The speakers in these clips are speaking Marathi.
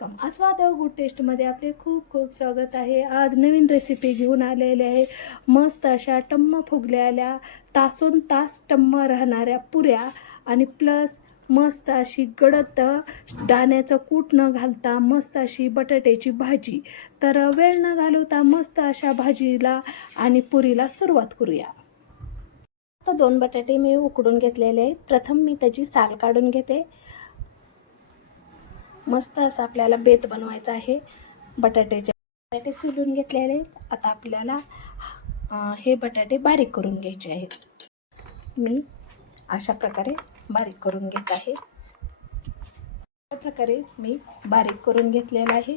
वेलकम. आस्वादव गुड टेस्टमध्ये आपले खूप खूप स्वागत आहे. आज नवीन रेसिपी घेऊन आलेले आहे. मस्त अशा टम्म फुगलेल्या तासून तास टम्म राहणाऱ्या पुऱ्या आणि प्लस मस्त अशी गडद दाण्याचं कूट न घालता मस्त अशी बटाट्याची भाजी. तर वेळ न घालवता मस्त अशा भाजीला आणि पुरीला सुरुवात करूया. आता दोन बटाटे मी उकडून घेतलेले आहेत. प्रथम मी त्याची साल काढून घेते. मस्त असं आपल्याला बेत बनवायचा आहे. बटाट्याचे बटाटे सुलून घेतलेले आहेत. आता आपल्याला हे बटाटे बारीक करून घ्यायचे आहेत. मी अशा प्रकारे बारीक करून घेत आहे. अशा प्रकारे मी बारीक करून घेतलेला आहे.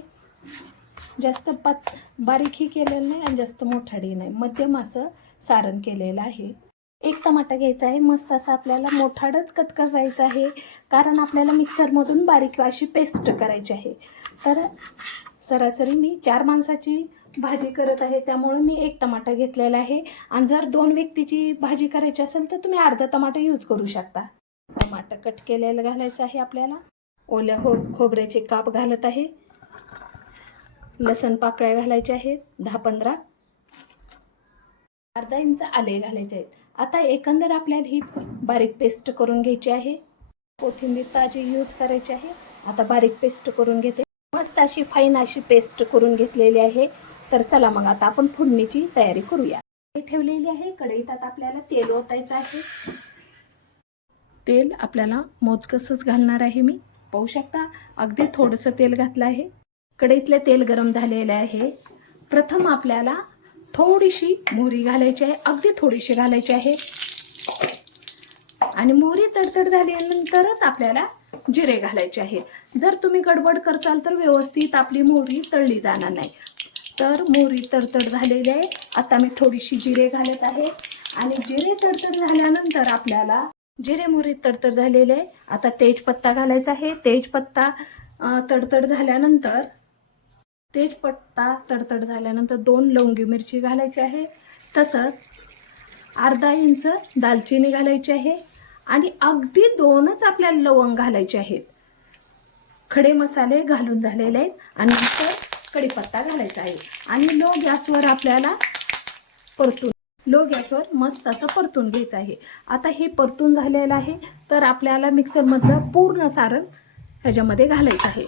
जास्त पात बारीकही केलेलं नाही आणि जास्त मोठाडी नाही. मध्यम असं सारण केलेलं आहे. एक टमाटा घ्यायचा आहे. मस्त असा आपल्याला मोठाडच कट करायचा आहे. कारण आपल्याला मिक्सरमधून बारीक अशी पेस्ट करायची आहे. तर सरासरी मी चार माणसाची भाजी करत आहे. त्यामुळे मी एक टमाटा घेतलेला आहे. आणि जर दोन व्यक्तीची भाजी करायची असेल तर तुम्ही अर्धा टमाटा यूज करू शकता. टमाटा कट केलेलं घालायचं आहे आपल्याला. ओल्या हो खोबऱ्याचे काप घालत आहे. लसण पाकळ्या घालायच्या आहेत. दहा पंधरा. अर्धा इंच आले घालायचे आहेत. आता एकंदर आपल्याला ही बारीक पेस्ट करून घ्यायची आहे. कोथिंबीर ताजी यूज करायची आहे. आता बारीक पेस्ट करून घेते. मस्त अशी फाईन अशी पेस्ट करून घेतलेली आहे. तर चला मग आता आपण फोडणीची तयारी करूया. ठेवलेली आहे. कढईत आता आपल्याला तेल ओतायचं आहे. तेल आपल्याला मोजकसच घालणार आहे मी. पाहू शकता अगदी थोडंसं तेल घातलं आहे. कढईतले तेल गरम झालेले आहे. प्रथम आपल्याला थोडीशी मोहरी घालायची आहे. अगदी थोडीशी घालायची आहे. आणि मोहरी तडतड झाल्यानंतरच आपल्याला जिरे घालायचे आहे जर तुम्ही गडबड करताल तर व्यवस्थित आपली मोहरी तळली जाणार नाही. तर मोहरी तडतड झालेली आहे. आता मी थोडीशी जिरे घालत आहे. आणि जिरे तडतड झाल्यानंतर आपल्याला जिरे मोहरी तडतड झालेले आहे. आता तेजपत्ता घालायचा आहे. तेजपत्ता तडतड झाल्यानंतर तेजपत्ता तडतड झाल्यानंतर दोन लवंगी मिरची घालायची आहे. तसंच अर्धा इंच दालचिनी घालायची आहे आणि अगदी दोनच आपल्याला लवंग घालायचे आहेत. खडे मसाले घालून झालेले आहेत आणि नंतर कढीपत्ता घालायचा आहे. आणि लो गॅसवर आपल्याला परतून लो गॅसवर मस्त असं परतून घ्यायचं आहे. आता हे परतून झालेलं आहे तर आपल्याला मिक्सरमधलं पूर्ण सारण ह्याच्यामध्ये घालायचं आहे.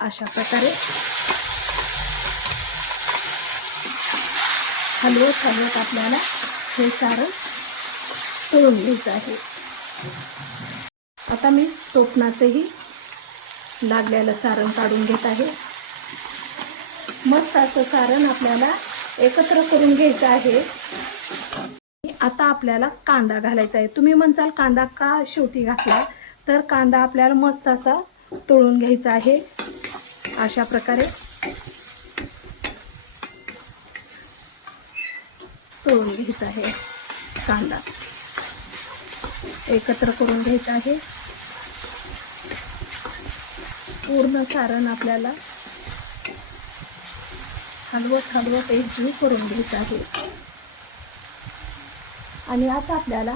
अशा प्रकारे. हलवत हलवत आपल्याला हे सारण तळून घ्यायचं आहे. आता मी टोपणाचंही लागलेलं सारण काढून घेत आहे. मस्त असं सारण आपल्याला एकत्र करून घ्यायचं आहे. आता आपल्याला कांदा घालायचा आहे. तुम्ही म्हणसाल कांदा का शेवटी घातला? तर कांदा आपल्याला मस्त असा तळून घ्यायचा आहे. अशा प्रकारे तोडून घ्यायचा आहे कांदा. एकत्र करून घ्यायचा आहे. पूर्ण सारण आपल्याला हलवत हलवत एकजीव करून घ्यायचं आहे. आणि आता आपल्याला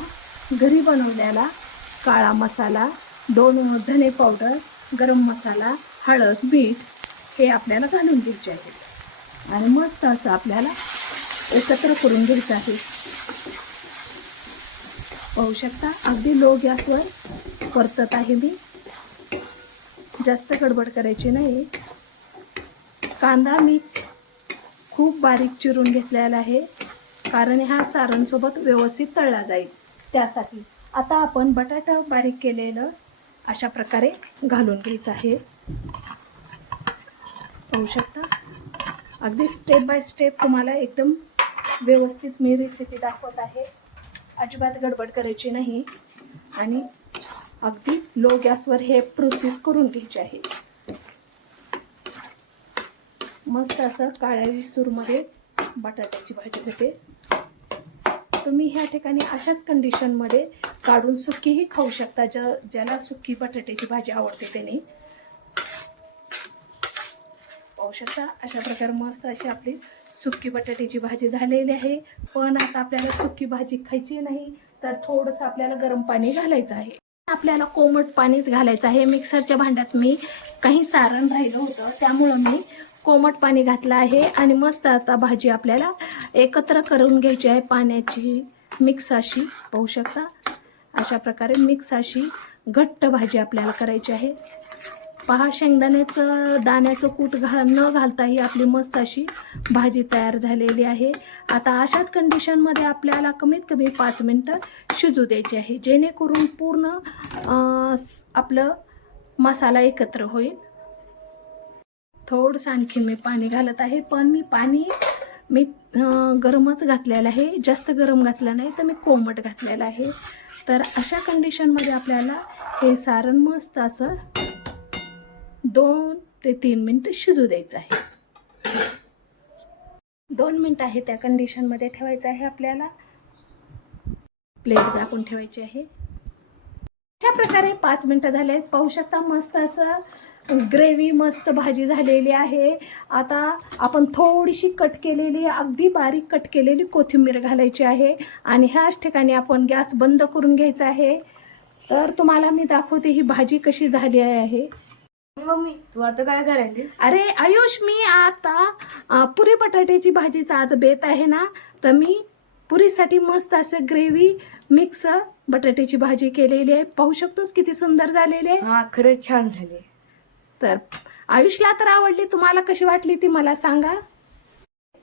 घरी बनवलेला काळा मसाला दोन धने पावडर गरम मसाला हळद मीठ हे आपल्याला घालून घ्यायचे आहे. आणि मस्त असं आपल्याला एकत्र करून घ्यायचं आहे. पाहू शकता अगदी लो गॅसवर परतत आहे मी. जास्त गडबड करायची नाही. कांदा मी खूप बारीक चिरून घेतलेला आहे. कारण ह्या सारणसोबत व्यवस्थित तळला जाईल. त्यासाठी आता आपण बटाटा बारीक केलेलं अशा प्रकारे घालून घ्यायचं आहे. पाहू शकता? अगदी स्टेप बाय स्टेप तुम्हाला एकदम व्यवस्थित मी रेसिपी दाखवत आहे. अजिबात गडबड करायची नाही. आणि अगदी लो गॅसवर हे प्रोसेस करून घ्यायचे आहे. मस्त असं काळ्या विसूरमध्ये बटाट्याची भाजी होते. तुम्ही ह्या ठिकाणी अशाच कंडिशनमध्ये काढून सुकीही खाऊ शकता ज्या ज्याला सुकी बटाट्याची भाजी आवडते त्याने. पाहू शकता अशा प्रकारे मस्त अशी आपली सुकी बटाट्याची भाजी झालेली आहे. पण आता आपल्याला सुकी भाजी खायची नाही तर थोडंसं आपल्याला गरम पाणी घालायचं आहे. आपल्याला कोमट पाणीच घालायचं आहे. मिक्सरच्या भांड्यात मी काही सारण राहिलं होतं त्यामुळं मी कोमट पाणी घातलं आहे. आणि मस्त आता भाजी आपल्याला एकत्र करून घ्यायची आहे. पाण्याची मिक्स अशी पाहू शकता? अशा प्रकारे मिक्स अशी घट्ट भाजी आपल्याला करायची आहे. पहा शेंगदाण्याचं दाण्याचं कूट घा न घालता ही आपली मस्त अशी भाजी तयार झालेली आहे. आता अशाच कंडिशनमध्ये आपल्याला कमीत कमी पाच मिनटं शिजू द्यायची आहे. जेणेकरून पूर्ण आपलं मसाला एकत्र होईल. थोडंसं आणखी मी पाणी घालत आहे पण मी पाणी मी गरमच घातलेलं आहे. जास्त गरम घातलं नाही तर मी कोमट घातलेलं आहे. तर अशा कंडिशनमध्ये आपल्याला हे सारण मस्त असं दोन ते तीन मिनटं शिजू द्यायचं आहे. दोन मिनटं आहे त्या कंडिशनमध्ये ठेवायचं आहे आपल्याला. प्लेट झाकून ठेवायची आहे. अशा प्रकारे पाच मिनटं झाले आहेत. पाहू शकता मस्त असं ग्रेव्ही मस्त भाजी झालेली आहे. आता आपण थोडीशी कट केलेली अगदी बारीक कट केलेली कोथिंबीर घालायची आहे. आणि ह्याच ठिकाणी आपण गॅस बंद करून घ्यायचा आहे. तर तुम्हाला मी दाखवते ही भाजी कशी झाली आहे. मम्मी तू आता काय करायलीस? अरे आयुष मी आता अ, पुरी बटाट्याची भाजीचा आज बेत आहे ना तर मी पुरीसाठी मस्त असं ग्रेव्ही मिक्स बटाट्याची भाजी केलेली आहे. पाहू शकतोस किती सुंदर झालेली आहे. हा खरंच छान झाली. तर आयुषला तर आवडली. तुम्हाला कशी वाटली ती मला सांगा.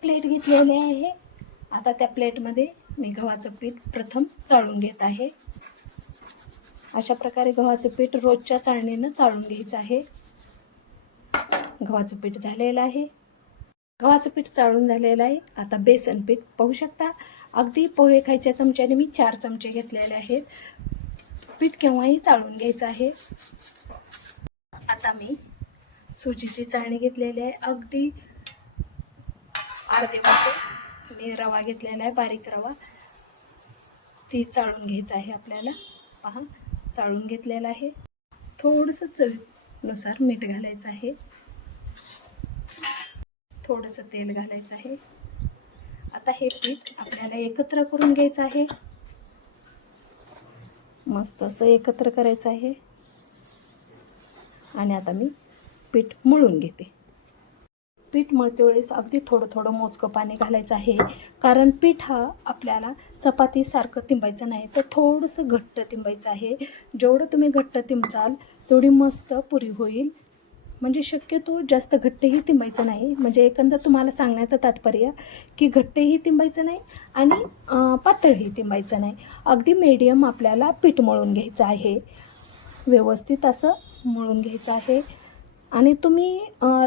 प्लेट घेतलेली आहे. आता त्या प्लेटमध्ये मी गव्हाचं पीठ प्रथम चाळून घेत आहे. अशा प्रकारे गव्हाचं पीठ रोजच्या चाळणीनं चाळून घ्यायचं आहे. गव्हाचं पीठ झालेलं आहे. गव्हाचं पीठ चाळून झालेलं आहे. आता बेसन पीठ पाहू शकता. अगदी पोहे खायच्या चमच्याने मी चार चमचे घेतलेले आहेत. पीठ केव्हाही चाळून घ्यायचं आहे. आता मी सुजीची चाळणी घेतलेली आहे. अगदी अर्धे वाटे मी रवा घेतलेला आहे बारीक रवा. ती चाळून घ्यायचं आहे आपल्याला. पहा चाळून घेतलेलं आहे. थोडंसं चवीनुसार मीठ घालायचं आहे. थोडंसं तेल घालायचं आहे. आता हे पीठ आपल्याला एकत्र करून घ्यायचं आहे. मस्त असं एकत्र करायचं आहे. आणि आता मी पीठ मळून घेते. पीठ मळते वेळेस अगदी थोडं थोडं मोजकं पाणी घालायचं आहे. कारण पीठ हा आपल्याला चपातीसारखं तिंबायचं नाही तर थोडंसं घट्ट तिंबायचं आहे. जेवढं तुम्ही घट्ट तिंबचाल तेवढी मस्त पुरी होईल. म्हणजे शक्यतो जास्त घट्टही तिंबायचं नाही. म्हणजे एकंदर तुम्हाला सांगण्याचं तात्पर्य की घट्टही तिंबायचं नाही आणि पातळही तिंबायचं नाही. अगदी मीडियम आपल्याला पीठ मळून घ्यायचं आहे. व्यवस्थित असं मळून घ्यायचं आहे. आणि तुम्ही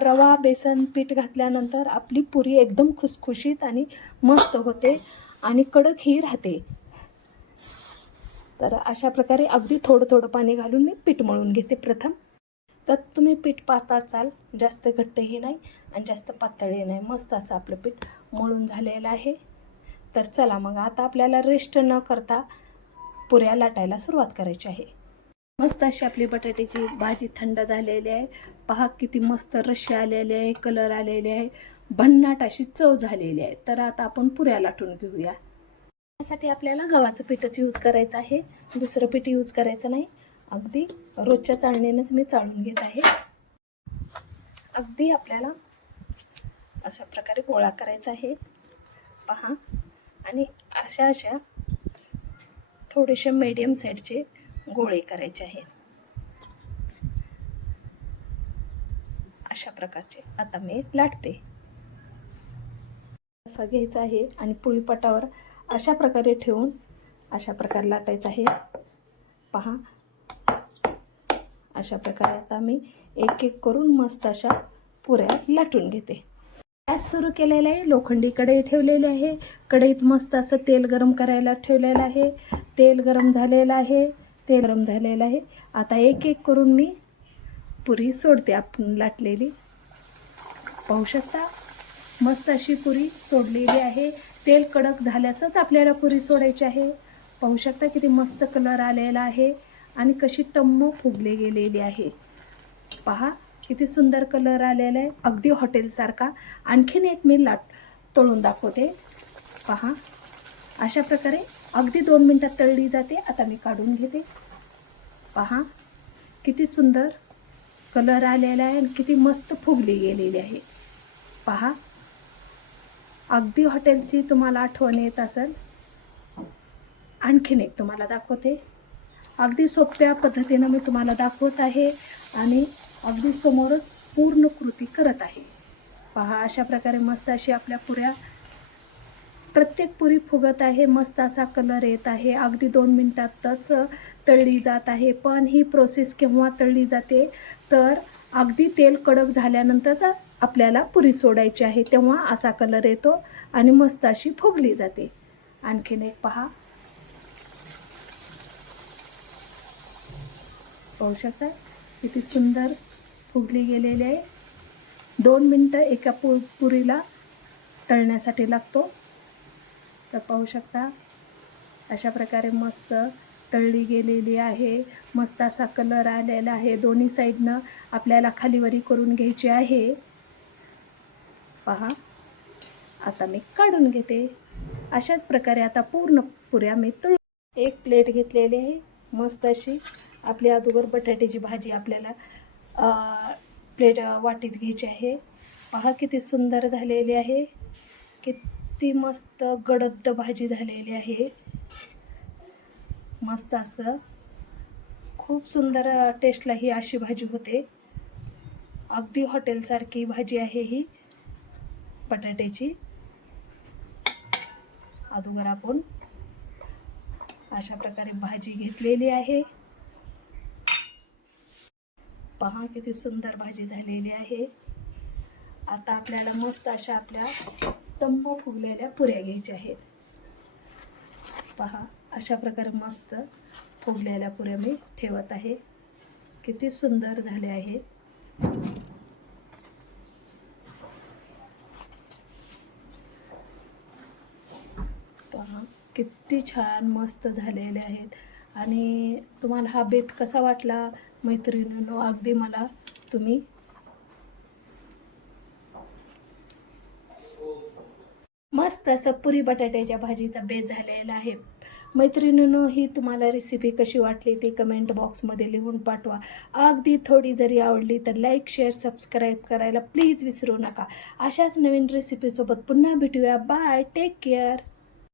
रवा बेसन पीठ घातल्यानंतर आपली पुरी एकदम खुसखुशीत आणि मस्त होते आणि कडकही राहते. तर अशा प्रकारे अगदी थोडं थोडं पाणी घालून मी पीठ मळून घेते प्रथम. तर तुम्ही पीठ पाहता चाल. जास्त घट्टही नाही आणि जास्त पातळही नाही. मस्त असं आपलं पीठ मळून झालेलं आहे. तर चला मग आता आपल्याला रेस्ट न करता पुऱ्या लाटायला सुरुवात करायची आहे. मस्त अशी आपली बटाट्याची भाजी थंड झालेली आहे. पहा किती मस्त रश्शी आलेले आहे कलर आलेले आहे. भन्नाट अशी चव झालेली आहे. तर आता आपण पुऱ्या लाटून घेऊया. त्यासाठी आपल्याला गव्हाचं पीठच यूज करायचं आहे. दुसरं पीठ यूज करायचं नाही. अगदी रोजच्या चाळणीनेच मी चाळून घेत आहे. अगदी आपल्याला अशा प्रकारे गोळा करायचा आहे. पहा. आणि अशा अशा थोडेसे मीडियम साईडचे गोळे करायचे आहेत. अशा प्रकारचे. आता मी लाटते. असा घ्यायचा आहे आणि पोळीपाटावर अशा प्रकारे ठेवून अशा प्रकारे लाटायचं आहे. पहा. अशा प्रकारे आता मी एक एक करून मस्त अशा पुऱ्या लाटून घेते. गॅस सुरू केलेला आहे. लोखंडी कढई ठेवलेली आहे. कढईत मस्त असं तेल गरम करायला ठेवलेलं आहे. तेल गरम झालेलं आहे. तेल गरम झालेलं आहे. आता एक एक करून मी पुरी सोडते. आपण लाटलेली. पाहू शकता? मस्त अशी पुरी सोडलेली आहे. तेल कडक झाल्यासच आपल्याला पुरी सोडायची आहे. पाहू शकता किती मस्त कलर आलेला आहे. आणि कशी टम्म फुगली गेलेली आहे. पहा किती सुंदर कलर आलेला आहे. अगदी हॉटेलसारखा आणखीन एक मी लाट तळून दाखवते. पहा अशा प्रकारे अगदी दोन मिनटात तळली जाते. आता मी काढून घेते. पहा किती सुंदर कलर आलेला आहे आणि किती मस्त फुगली गेलेली आहे. पहा अगदी हॉटेलची तुम्हाला आठवण येत असेल. आणखीन एक तुम्हाला दाखवते. अगदी सोप्या पद्धतीनं मी तुम्हाला दाखवत आहे आणि अगदी समोरच पूर्ण कृती करत आहे. पहा अशा प्रकारे मस्त अशी आपल्या पुऱ्या प्रत्येक पुरी फुगत आहे मस्त असा कलर येत आहे. अगदी दोन मिनटातच तळली जात आहे पण ही प्रोसेस केव्हा तळली जाते? तर अगदी तेल कडक झाल्यानंतरच आपल्याला पुरी सोडायची आहे तेव्हा असा कलर येतो आणि मस्त अशी फुगली जाते. आणखीन एक पहा पाहू शकता. किती सुंदर फुगली गेलेली आहे. दोन मिनटं एका पु पुरीला तळण्यासाठी लागतो. तर पाहू शकता अशा प्रकारे मस्त तळली गेलेली आहे. मस्त असा कलर आलेला आहे. दोन्ही साईडनं आपल्याला खालीवरी करून घ्यायची आहे. पहा आता मी काढून घेते. अशाच प्रकारे आता पूर्ण पुऱ्या मी तळ एक प्लेट घेतलेली आहे. मस्त अशी आपली अगोदर बटाट्याची भाजी आपल्याला प्लेट वाटीत घ्यायची आहे. पहा किती सुंदर झालेली आहे. किती मस्त गडद भाजी झालेली आहे. मस्त असं. खूप सुंदर टेस्टला ही अशी भाजी होते. अगदी हॉटेलसारखी भाजी आहे ही बटाट्याची. अगोदर आपण अशा प्रकारे भाजी घेतलेली आहे. पहा किती सुंदर भाजी झालेली आहे. आता आपल्याला मस्त अशा आपल्या टंब फुगलेल्या पुऱ्या घ्यायच्या आहेत. पहा अशा प्रकारे मस्त फुगलेल्या पुऱ्या मी ठेवत आहे. किती सुंदर झाले आहे. पहा किती छान मस्त झालेले आहेत. आणि तुम्हाला हा बेत कसा वाटला मैत्रिणींनो? अगदी मला तुम्ही मस्त असं पुरी बटाट्याच्या भाजीचा बेत झालेला आहे. मैत्रिणींनो ही तुम्हाला रेसिपी कशी वाटली ती कमेंट बॉक्समध्ये लिहून पाठवा. अगदी थोडी जरी आवडली तर लाईक शेअर सबस्क्राईब करायला प्लीज विसरू नका. अशाच नवीन रेसिपीसोबत पुन्हा भेटूया. Bye take care